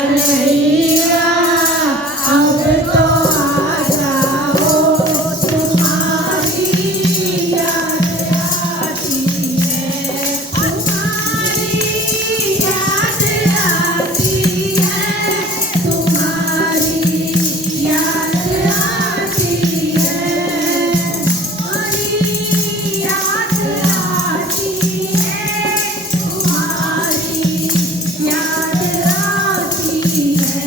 कन्हैया अब तो आ जाओ, तुम्हारी याद आती है, तुम्हारी याद आती है, तुम्हारी याद आती है, तुम्हारी याद आती है, तुम्हारी याद आती है।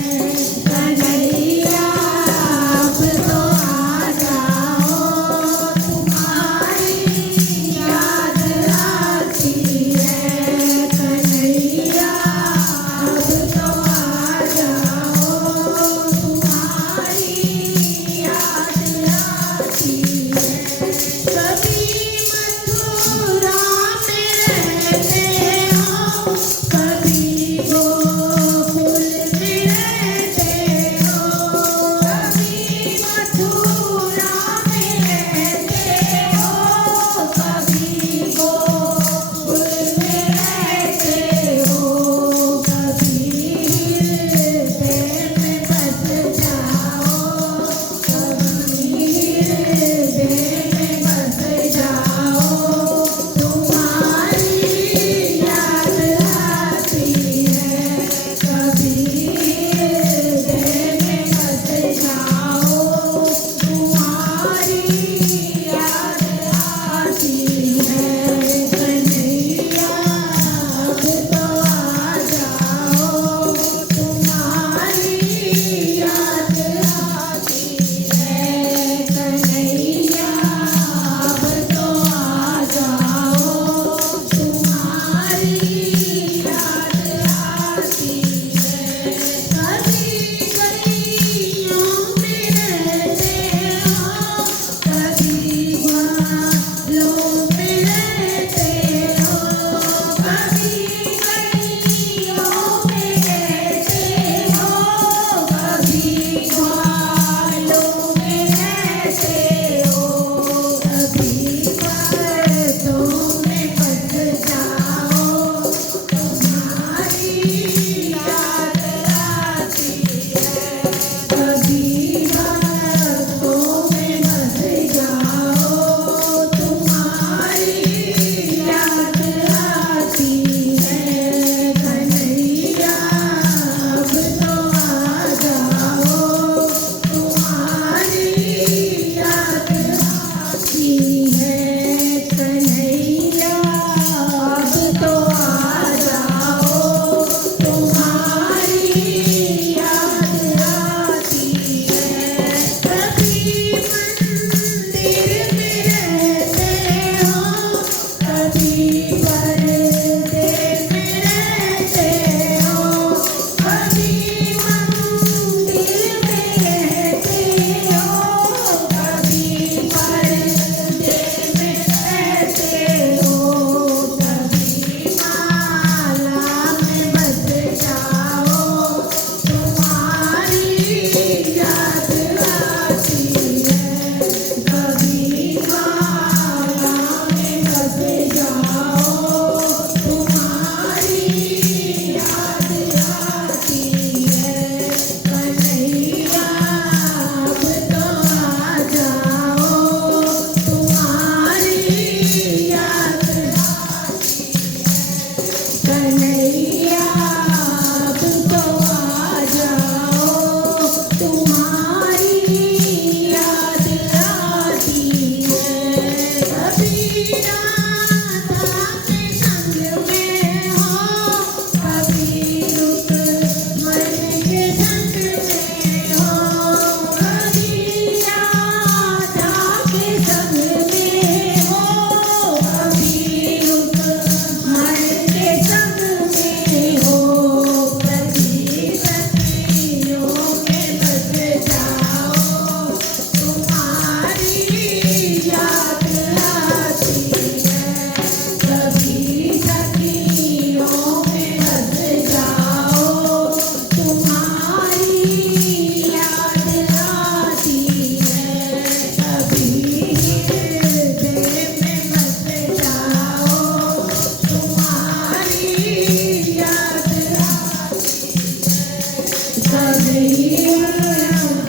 कन्हैया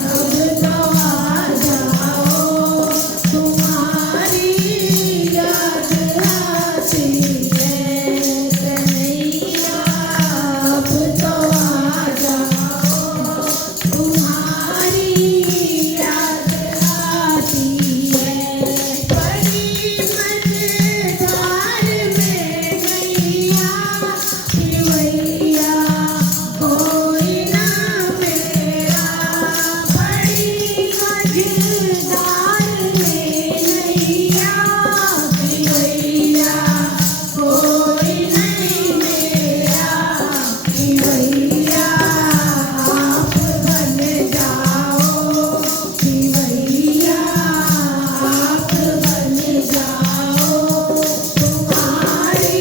अब तो आ जाओ, तुम्हारी याद आती है। कन्हैया अब तो आ जाओ, तुम्हारी याद आती है। बड़ी मझधार में नैया खिवैया कोई ना मेरा। बड़ी मझधार में नैया खिवैया कोई नहीं मेरा। खिवैया आप बन जाओ, खिवैया आप बन जाओ, तुम्हारी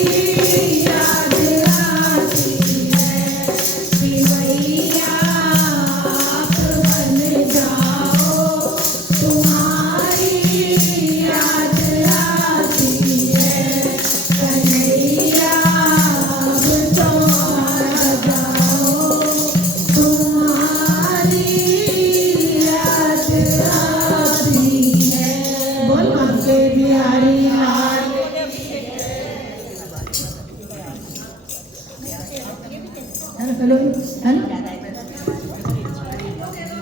याद आती है। खिवैया आप बन जाओ, तुम्हारी याद आती है। कन्हैया अब तो आ जाओ, तुम्हारी याद आती है। बोल Banke Bihari Lal. Hello hello hello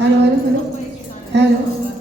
hello hello hello.